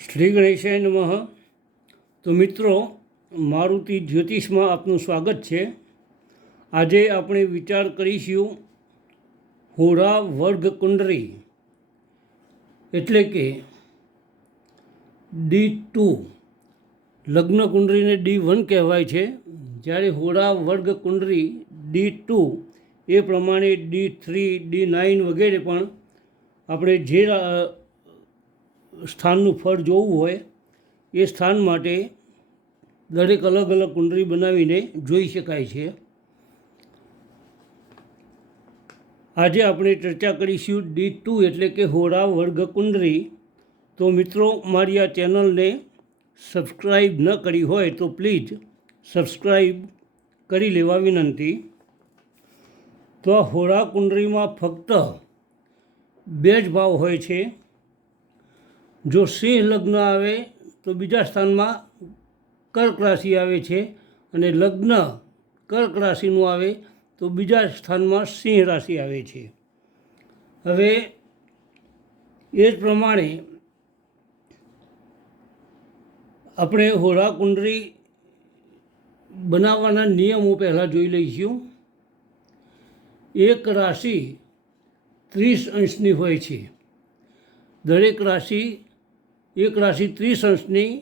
શ્રી ગણેશાય નમઃ. તો મિત્રો, મારુતિ જ્યોતિષમાં આપનું સ્વાગત છે. આજે આપણે વિચાર કરીશું હોરા વર્ગ કુંડળી એટલે કે D2. લગ્ન કુંડળીને D1 કહેવાય છે, જ્યારે હોરા વર્ગ કુંડળી D2 એ પ્રમાણે D3, D9 વગેરે પણ આપણે જે સ્થાનનું ફળ જોવું હોય એ સ્થાન માટે દરેક અલગ અલગ કુંડળી બનાવીને જોઈ શકાય છે. આજે આપણે ચર્ચા કરીશું D2 એટલે કે હોરા વર્ગ કુંડળી. તો મિત્રો, મારી આ ચેનલને સબસ્ક્રાઈબ ન કરી હોય તો પ્લીઝ સબસ્ક્રાઈબ કરી લેવા વિનંતી. તો આ હોરા કુંડળીમાં ફક્ત બે જ ભાવ હોય છે. જો સિંહ લગ્ન આવે તો બીજા સ્થાનમાં કર્ક રાશિ આવે છે, અને લગ્ન કર્ક રાશિનું આવે તો બીજા સ્થાનમાં સિંહ રાશિ આવે છે. હવે એ જ પ્રમાણે આપણે હોરા કુંડળી બનાવવાના નિયમો પહેલાં જોઈ લઈશું. એક રાશિ 30 અંશની હોય છે. દરેક રાશિ એક રાશિ 30 અંશની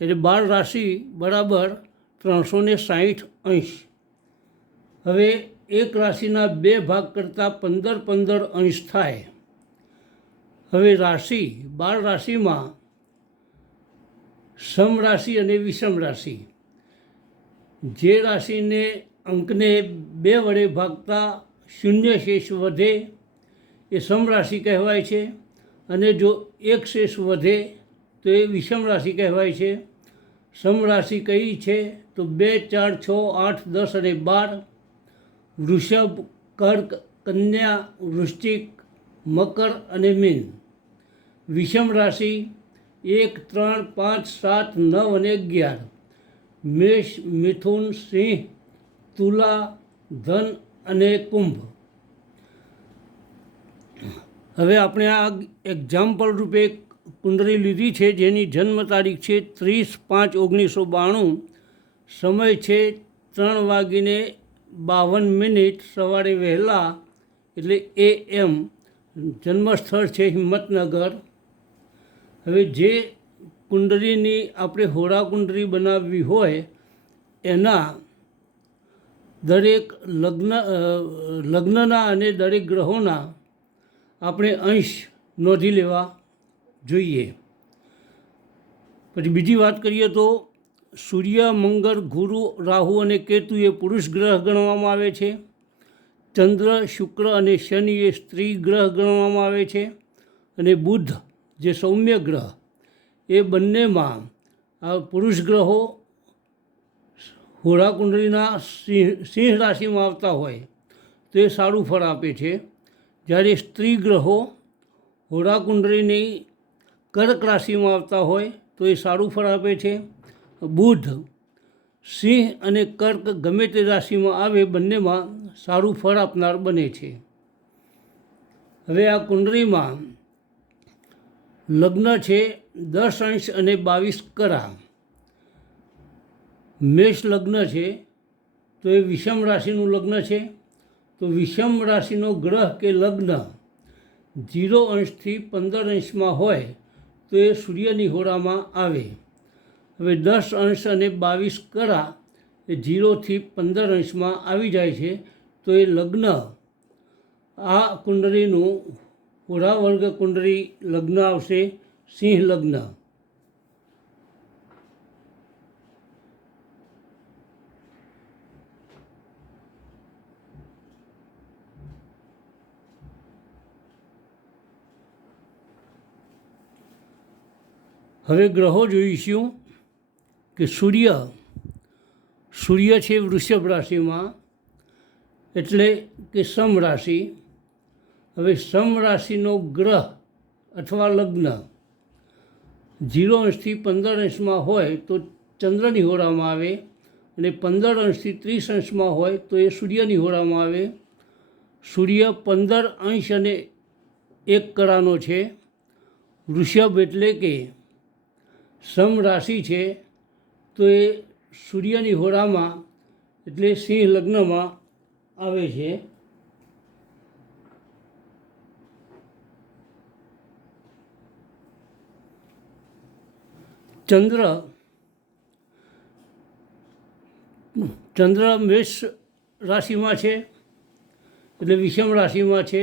એટલે 12 રાશિ બરાબર 360 અંશ. હવે એક રાશિના બે ભાગ કરતાં 15 અંશ થાય. હવે રાશિ 12 રાશિમાં સમ રાશિ અને વિષમ રાશિ, જે રાશિને અંકને 2 વડે ભાગતા શૂન્ય શેષ વધે એ સમ રાશિ કહેવાય છે, અને જો એક શેષ વધે તો એ વિષમ રાશિ કહેવાય છે. સમ રાશિ કઈ છે તો 2, 4, 6, 8, 10 અને 12. વૃષભ, કર્ક, કન્યા, વૃશ્ચિક, મકર અને મીન. વિષમ રાશિ 1, 3, 5, 7, 9 અને 11. મેષ, મિથુન, સિંહ, તુલા, ધન અને કુંભ. હવે આપણે આ એક્ઝામ્પલ રૂપે કુંડળી લીધી છે, જેની જન્મ તારીખ છે 30/5/1992. સમય છે 3:52 સવારે વહેલા એટલે AM. જન્મસ્થળ છે હિંમતનગર. હવે જે કુંડળીની આપણે હોરા કુંડળી બનાવવી હોય એના દરેક લગ્નના અને દરેક ગ્રહોના આપણે અંશ નોંધી લેવા જોઈએ. પછી બીજી વાત કરીએ તો સૂર્ય, મંગળ, ગુરુ, રાહુ અને કેતુ એ પુરુષ ગ્રહ ગણવામાં આવે છે. ચંદ્ર, શુક્ર અને શનિ એ સ્ત્રી ગ્રહ ગણવામાં આવે છે. અને બુધ જે સૌમ્ય ગ્રહ, એ બંનેમાં આ પુરુષ ગ્રહો હોરા કુંડળીના સિંહ રાશિમાં આવતા હોય તો એ સારું ફળ આપે છે, જ્યારે સ્ત્રી ગ્રહો હોરા કુંડળીની કર્ક રાશિમાં આવતા હોય તો એ સારું ફળ આપે છે. બુધ સિંહ અને કર્ક ગમે તે રાશિમાં આવે બંનેમાં સારું ફળ આપનાર બને છે. હવે આ કુંડળીમાં લગ્ન છે 10 અંશ અને 22 કરા. મેષ લગ્ન છે તો એ વિષમ રાશિનું લગ્ન છે. તો વિષમ રાશિનો ગ્રહ કે લગ્ન 0 અંશથી 15 અંશમાં હોય તો એ સૂર્યની હોરામાં આવે. હવે 10 અંશ અને 22 કરા એ 0થી 15 અંશમાં આવી જાય છે, તો એ લગ્ન આ કુંડળીનું હોરા વર્ગ કુંડળી લગ્ન આવશે સિંહ લગ્ન. હવે ગ્રહો જોઈશું કે સૂર્ય છે વૃષભ રાશિમાં એટલે કે સમ રાશિ. હવે સમ રાશિનો ગ્રહ અથવા લગ્ન 0 અંશથી 15 અંશમાં હોય તો ચંદ્રની હોરામાં આવે, અને 15 અંશથી 30 અંશમાં હોય તો એ સૂર્યની હોરામાં આવે. સૂર્ય 15 અંશ અને 1 કરાનો છે. વૃષભ એટલે કે સમ રાશિ છે તો એ સૂર્યની હોરામાં એટલે સિંહ લગ્નમાં આવે છે. ચંદ્ર મેષ રાશિમાં છે એટલે વિષમ રાશિમાં છે.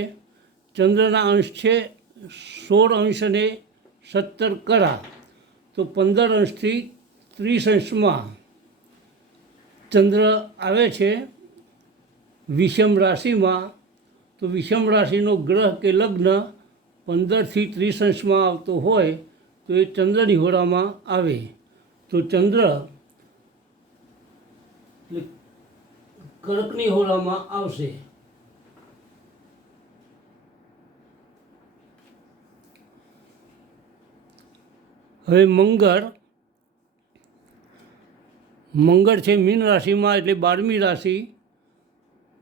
ચંદ્રના અંશ છે 16 અંશ અને 17 કળા, તો 15 અંશથી 30 અંશમાં ચંદ્ર આવે છે વિષમ રાશિમાં. તો વિષમ રાશિનો ગ્રહ કે લગ્ન 15થી 30 અંશમાં આવતો હોય તો એ ચંદ્રની હોરામાં આવે. તો ચંદ્ર એટલે કર્કની હોરામાં આવશે. હવે મંગળ છે મીન રાશિમાં એટલે 12મી રાશિ.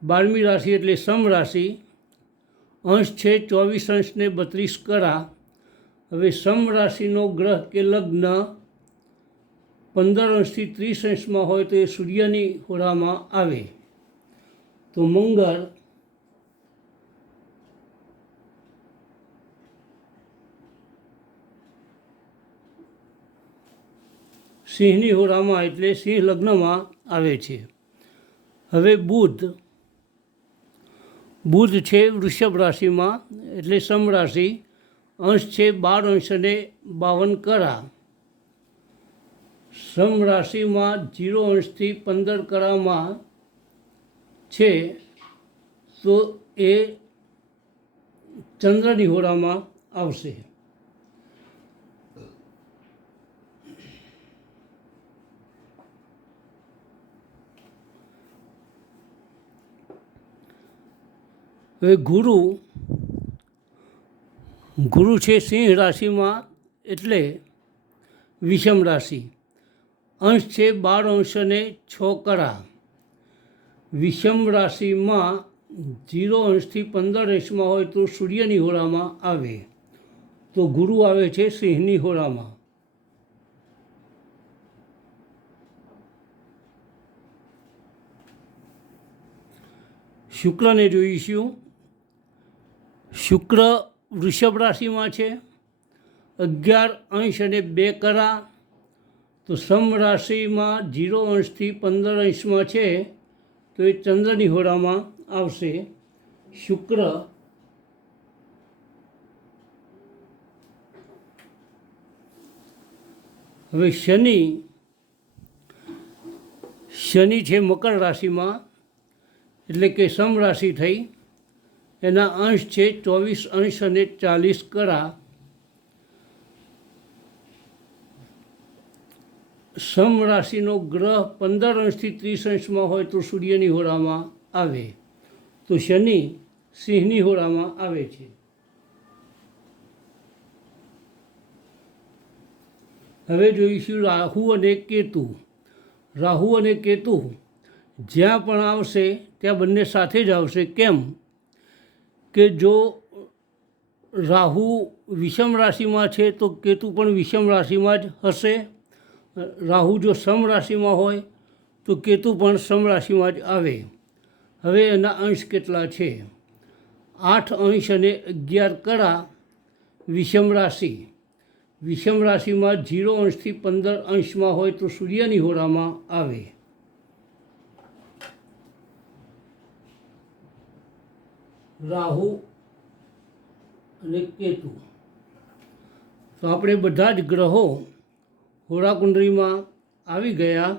12મી રાશિ એટલે સમ રાશિ. અંશ છે 24 અંશ ને 32 કળા. હવે સમ રાશિનો ગ્રહ કે લગ્ન 15 અંશથી 30 અંશમાં હોય તો એ સૂર્યની હોરામાં આવે. તો મંગળ સિંહની હોરામાં એટલે સિંહ લગ્નમાં આવે છે. હવે બુધ છે વૃષભ રાશિમાં એટલે સમ રાશિ. અંશ છે 12 અંશ અને 52 કળા. સમ રાશિમાં 0 અંશથી 15 કળામાં છે તો એ ચંદ્રની હોરામાં આવશે. હવે ગુરુ છે સિંહ રાશિમાં એટલે વિષમ રાશિ. અંશ છે 12 અંશ અને 6 કળા. વિષમ રાશિમાં 0 અંશથી 15 અંશમાં હોય તો સૂર્યની હોરામાં આવે. તો ગુરુ આવે છે સિંહની હોરામાં. શુક્રને જોઈશું. શુક્ર વૃષભ રાશિમાં છે 11 અંશ અને 2 કળા. તો સમ રાશિમાં 0 અંશથી 15 અંશમાં છે તો એ ચંદ્રની હોરામાં આવશે શુક્ર. હવે શનિ છે મકર રાશિમાં એટલે કે સમ રાશિ થઈ. એના અંશ છે 24 અંશ અને 40 કળા. સમ રાશિનો ગ્રહ 15 અંશથી 30 અંશમાં હોય તો સૂર્યની હોરામાં આવે. તો શનિ સિંહની હોરામાં આવે છે. હવે જોઈશું રાહુ અને કેતુ. રાહુ અને કેતુ જ્યાં પણ આવશે ત્યાં બંને સાથે જ આવશે. કેમ કે જો રાહુ વિષમ રાશિમાં છે તો કેતુ પણ વિષમ રાશિમાં જ હશે. રાહુ જો સમ રાશિમાં હોય તો કેતુ પણ સમ રાશિમાં જ આવે. હવે એના અંશ કેટલા છે? 8 અંશ અને 11 કળા વિષમ રાશિ. વિષમ રાશિમાં 0 અંશથી 15 અંશમાં હોય તો સૂર્યની હોરામાં આવે. રાહુ અને કેતુ. તો આપણે બધા જ ગ્રહો હોરા કુંડળીમાં આવી ગયા.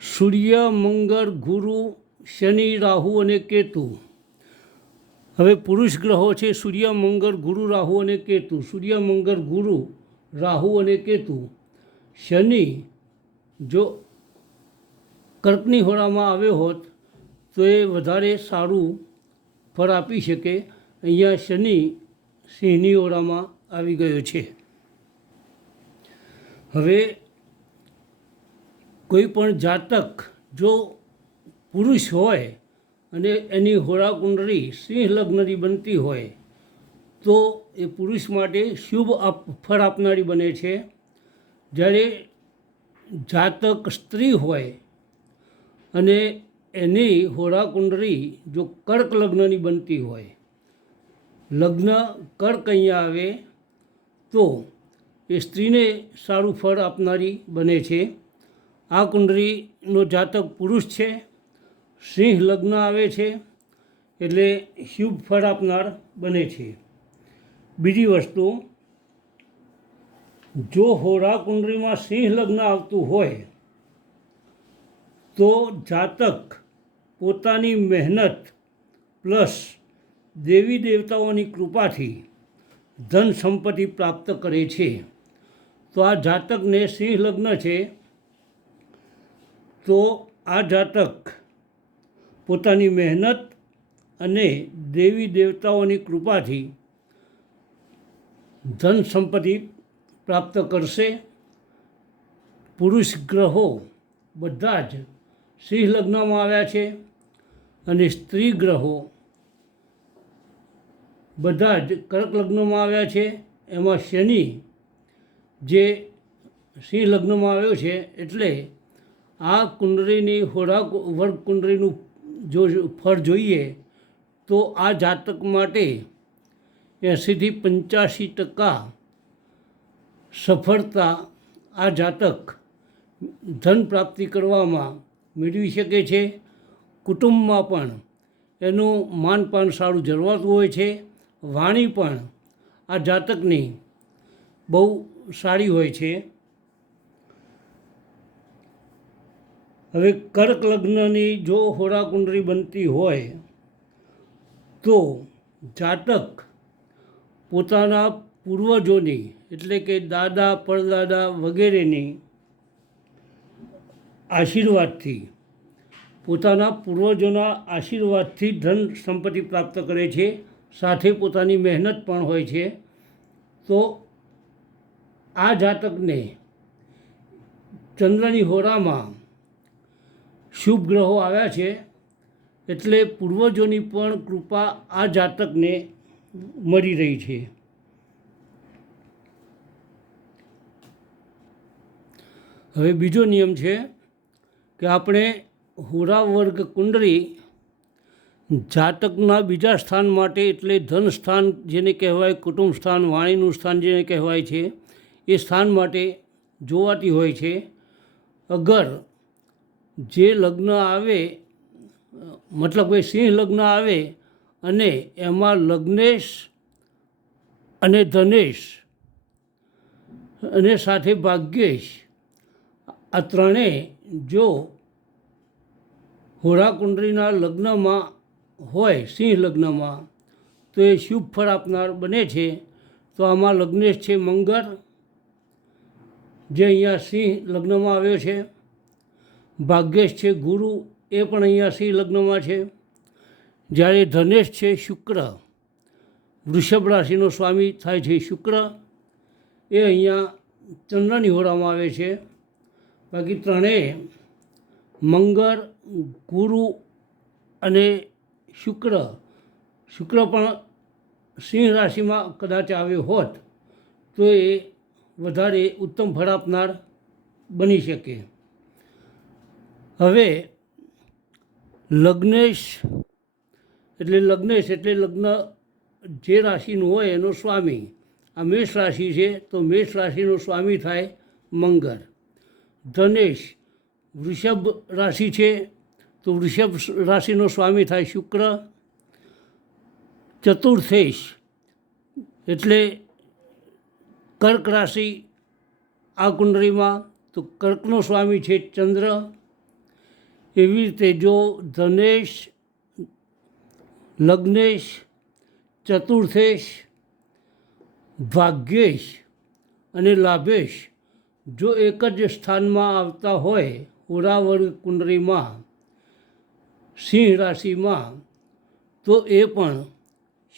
સૂર્ય, મંગળ, ગુરુ, શનિ, રાહુ અને કેતુ. હવે પુરુષ ગ્રહો છે સૂર્ય, મંગળ, ગુરુ, રાહુ અને કેતુ. સૂર્ય, મંગળ, ગુરુ, રાહુ અને કેતુ. શનિ જો કર્કની હોરામાં આવ્યો હોત તો એ વધારે સારું ફળ આપી શકે. અહીંયા શનિ સિંહની હોરામાં આવી ગયો છે. હવે કોઈ પણ જાતક જો પુરુષ હોય અને એની હોરા કુંડળી સિંહ લગ્નની બનતી હોય તો એ પુરુષ માટે શુભ ફળ આપનારી બને છે. જ્યારે જાતક સ્ત્રી હોય અને એની હોરા કુંડળી જો કર્ક લગ્નની બનતી હોય, લગ્ન કર્ક અહીંયા આવે તો એ સ્ત્રીને સારું ફળ આપનારી બને છે. આ કુંડળીનો જાતક પુરુષ છે, સિંહ લગ્ન આવે છે એટલે શુભ ફળ આપનાર બને છે. બીજી વસ્તુ, જો હોરા કુંડળીમાં સિંહ લગ્ન આવતું હોય તો જાતક પોતાની મહેનત પ્લસ દેવી દેવતાઓની કૃપાથી ધન સંપત્તિ પ્રાપ્ત કરે છે. તો આ જાતકને સિંહ લગ્ન છે તો આ જાતક પોતાની મહેનત અને દેવી દેવતાઓની કૃપાથી ધન સંપત્તિ પ્રાપ્ત કરશે. પુરુષ ગ્રહો બધા જ સિંહ લગ્નમાં આવ્યા છે અને સ્ત્રી ગ્રહો બધા જ કર્ક લગ્નમાં આવ્યા છે. એમાં શનિ જે સિંહ લગ્નમાં આવ્યો છે એટલે આ કુંડળીની હોરા વર્ગ કુંડળીનું જો ફળ જોઈએ તો આ જાતક માટે 80થી 85% સફળતા આ જાતક ધન પ્રાપ્તિ કરવામાં મેળવી શકે છે. કુટુંબમાં પણ એનું માનપાન સારું જળવાતું હોય છે. વાણી પણ આ જાતકની બહુ સારી હોય છે. હવે કર્ક લગ્નની જો હોરા કુંડળી બનતી હોય તો જાતક પોતાના પૂર્વજોની એટલે કે દાદા પરદાદા વગેરેની આશીર્વાદથી, પોતાના પૂર્વજોના આશીર્વાદથી ધન સંપત્તિ પ્રાપ્ત કરે છે. સાથે પોતાની મહેનત પણ હોય છે. તો આ જાતકને ચંદ્રની હોરામાં શુભ ગ્રહો આવ્યા છે એટલે પૂર્વજોની પણ કૃપા આ જાતકને મળી રહી છે. હવે બીજો નિયમ છે કે આપણે હોરા વર્ગ કુંડળી જાતકના બીજા સ્થાન માટે એટલે ધન સ્થાન જેને કહેવાય, કુટુંબ સ્થાન, વાણીનું સ્થાન જેને કહેવાય છે, એ સ્થાન માટે જોવાતી હોય છે. અગર જે લગ્ન આવે મતલબ કે સિંહ લગ્ન આવે અને એમાં લગ્નેશ અને ધનેશ અને સાથે ભાગ્યેશ આ ત્રણેય જો હોરા કુંડળીના લગ્નમાં હોય, સિંહ લગ્નમાં, તો એ શુભ ફળ આપનાર બને છે. તો આમાં લગ્નેશ છે મંગળ જે અહીંયા સિંહ લગ્નમાં આવ્યો છે, ભાગ્યેશ છે ગુરુ એ પણ અહીંયા સિંહ લગ્નમાં છે, જ્યારે ધનેશ છે શુક્ર, વૃષભ રાશિનો સ્વામી થાય છે શુક્ર, એ અહીંયા ચંદ્રની હોરામાં આવે છે. બાકી ત્રણેય મંગળ, ગુરુ અને શુક્ર પણ સિંહ રાશિમાં કદાચ આવ્યો હોત તો એ વધારે ઉત્તમ ફળ આપનાર બની શકે. હવે લગ્નેશ એટલે લગ્ન જે રાશિનું હોય એનો સ્વામી. આ મેષ રાશિ છે તો મેષ રાશિનો સ્વામી થાય મંગળ. ધનેશ વૃષભ રાશિ છે તો વૃષભ રાશિનો સ્વામી થાય શુક્ર. ચતુર્થેશ એટલે કર્ક રાશિ આ કુંડળીમાં, તો કર્કનો સ્વામી છે ચંદ્ર. એવી રીતે જો ધનેશ, લગ્નેશ, ચતુર્થેશ, ભાગ્યેશ અને લાભેશ જો એક જ સ્થાનમાં આવતા હોય હોરા વર્ગ કુંડળીમાં સિંહ રાશિમાં તો એ પણ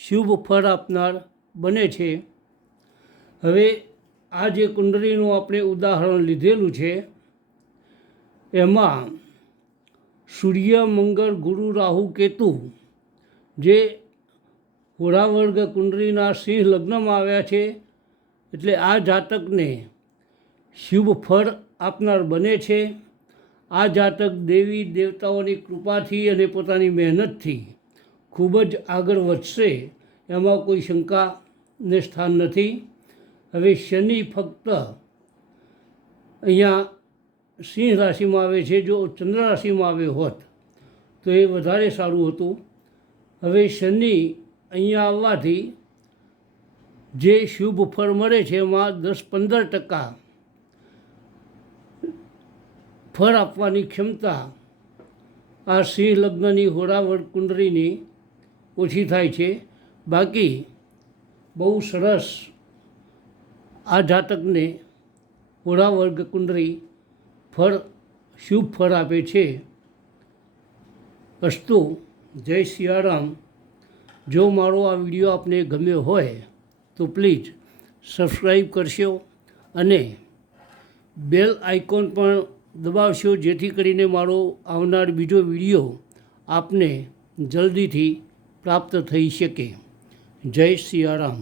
શુભ ફળ આપનાર બને છે. હવે આ જે કુંડળીનું આપણે ઉદાહરણ લીધેલું છે એમાં સૂર્ય, મંગળ, ગુરુ, રાહુ, કેતુ જે હોરા વર્ગ કુંડળીના સિંહ લગ્નમાં આવ્યા છે એટલે આ જાતકને શુભ ફળ આપનાર બને છે. આ જાતક દેવી દેવતાઓની કૃપાથી અને પોતાની મહેનતથી ખૂબ જ આગળ વધશે, એમાં કોઈ શંકાને સ્થાન નથી. હવે શનિ ફક્ત અહીંયા સિંહ રાશિમાં આવે છે. જો ચંદ્ર રાશિમાં આવ્યો હોત તો એ વધારે સારું હતું. હવે શનિ અહીંયા આવવાથી જે શુભ ફળ મળે છે એમાં 10-15% ફળ આપવાની ક્ષમતા આ સિંહ લગ્નની હોરાવળ કુંડળીની ઓછી થાય છે. બાકી બહુ સરસ આ જાતકને હોરાવર્ગ કુંડળી ફળ શુભ ફળ આપે છે. અસ્તુ. જય સિયારામ. જો મારો આ વિડીયો આપને ગમ્યો હોય તો પ્લીઝ સબસ્ક્રાઈબ કરશો અને બેલ આઇકોન પણ દબાવશો, જેથી કરીને મારો આવનાર બીજો વિડીયો આપને જલ્દીથી પ્રાપ્ત થઈ શકે. જય સિયારામ.